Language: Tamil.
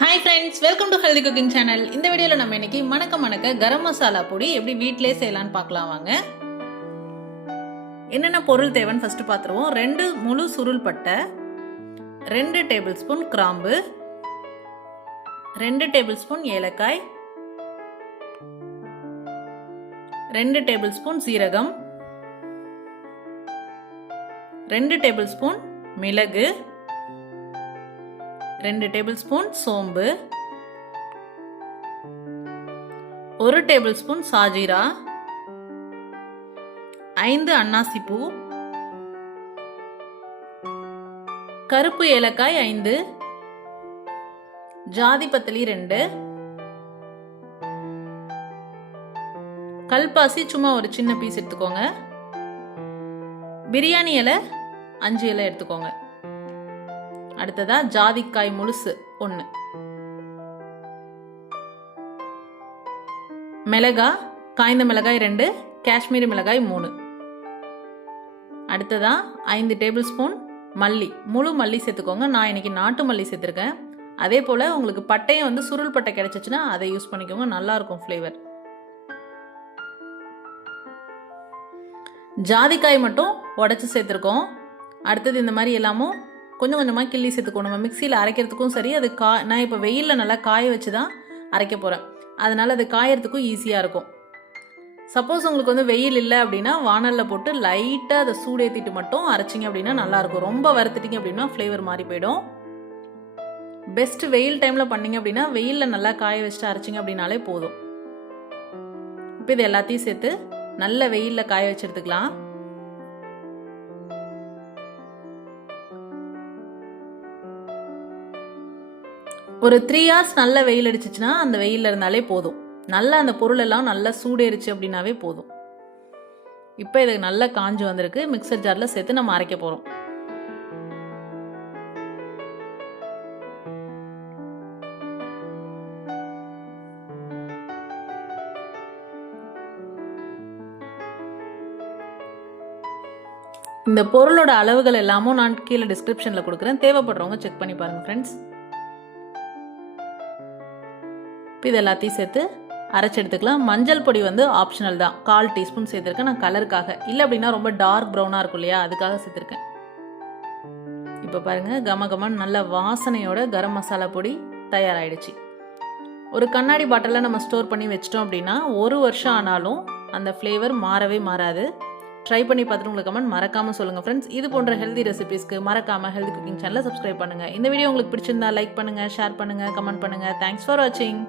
Hi friends, welcome to healthy cooking channel. இந்த வீடியோவில் நம்ம இன்னைக்கு மணக்க கரம் மசாலா பொடி எப்படி வீட்டிலே செய்யலான்னு பார்க்கலாம் வாங்க. என்னென்ன பொருள் தேவைன்னு ஃபர்ஸ்ட் பார்த்துருவோம். 2 முழு சுருள் பட்டை, 2 டேபிள் ஸ்பூன் கிராம்பு, 2 டேபிள் ஸ்பூன் ஏலக்காய், 2 டேபிள் ஸ்பூன் சீரகம், 2 டேபிள் ஸ்பூன் மிளகு, 2 டேபிள் ஸ்பூன் சோம்பு, 1 டேபிள் ஸ்பூன் சாஜீரா, 5 அன்னாசி பூ, கருப்பு ஏலக்காய் 5, ஜாதி பத்திலி 2, கல்பாசி சும்மா ஒரு சின்ன பீஸ் எடுத்துக்கோங்க, பிரியாணி இலை 5 இலை எடுத்துக்கோங்க. அடுத்ததா ஜாதிக்காய் முழுசு 1, மிளகா காய்ந்த மிளகாய் 2, காஷ்மீரி மிளகாய் 3. அடுத்ததா 5 டேபிள் ஸ்பூன் மல்லி, முழு மல்லி சேர்த்துக்கோங்க. நான் இன்னைக்கு நாட்டு மல்லி சேர்த்துருக்கேன். அதே போல் உங்களுக்கு பட்டையும் வந்து சுருள் பட்டை கிடைச்சிச்சுன்னா அதை யூஸ் பண்ணிக்கோங்க, நல்லா இருக்கும் ஃப்ளேவர். ஜாதிக்காய் மட்டும் உடச்சி சேர்த்துருக்கோம். அடுத்தது இந்த மாதிரி எல்லாமும் கொஞ்சம் கொஞ்சமாக கிள்ளி சேர்த்துக்கணும். நம்ம மிக்சியில் அரைக்கிறதுக்கும் சரி, அது நான் இப்போ வெயிலில் நல்லா காய வச்சு தான் அரைக்க போகிறேன், அதனால் அது காயறதுக்கும் ஈஸியாக இருக்கும். சப்போஸ் உங்களுக்கு வந்து வெயில் இல்லை அப்படின்னா வானலில் போட்டு லைட்டாக அதை சூடேற்றிட்டு மட்டும் அரைச்சிங்க அப்படின்னா நல்லாயிருக்கும். ரொம்ப வறுத்துட்டிங்க அப்படின்னா ஃப்ளேவர் மாறி போயிடும். பெஸ்ட் வெயில் டைமில் பண்ணிங்க அப்படின்னா வெயிலில் நல்லா காய வச்சுட்டு அரைச்சிங்க அப்படின்னாலே போதும். இப்போ இது எல்லாத்தையும் சேர்த்து நல்ல வெயிலில் காய வச்சு எடுத்துக்கலாம். ஒரு 3 hours நல்ல வெயில் அடிச்சிச்சுன்னா அந்த வெயிலில் இருந்தாலே போதும். நல்லா அந்த பொருள் எல்லாம் நல்லா சூடேறிச்சு அப்படின்னாவே போதும். இப்போ இது நல்லா காஞ்சு வந்திருக்கு. மிக்சர் ஜாரில் சேர்த்து நம்ம அரைக்க போகிறோம். இந்த பொருளோட அளவுகள் எல்லாமும் நான் கீழே டிஸ்கிரிப்ஷனில் கொடுக்குறேன், தேவைப்படுறவங்க செக் பண்ணி பாருங்கள் ஃப்ரெண்ட்ஸ். இது எல்லாத்தையும் சேர்த்து அரைச்சி எடுத்துக்கலாம். மஞ்சள் பொடி வந்து ஆப்ஷனல் தான், 1/4 டீஸ்பூன் சேர்த்துருக்கேன் நான் கலருக்காக. இல்லை அப்படின்னா ரொம்ப டார்க் ப்ரௌனாக இருக்கும் இல்லையா, அதுக்காக சேர்த்துருக்கேன். இப்போ பாருங்கள், கமகமன் நல்ல வாசனையோட கரம் மசாலா பொடி தயாராகிடுச்சு. ஒரு கண்ணாடி பாட்டிலில் நம்ம ஸ்டோர் பண்ணி வச்சிட்டோம் அப்படின்னா 1 வருஷம் ஆனாலும் அந்த ஃப்ளேவர் மாறவே மாறாது. ட்ரை பண்ணி பார்த்துட்டு உங்களுக்கு கமெண்ட் மறக்காமல் சொல்லுங்கள் ஃப்ரெண்ட்ஸ். இது போன்ற ஹெல்தி ரெசிபீஸ்க்கு மறக்காமல் ஹெல்தி குக்கிங் சேனலை சப்ஸ்கிரைப் பண்ணுங்கள். இந்த வீடியோ உங்களுக்கு பிடிச்சிருந்தா லைக் பண்ணுங்கள், ஷேர் பண்ணுங்கள், கமெண்ட் பண்ணுங்கள். தேங்க்ஸ் ஃபார் வாட்சிங்.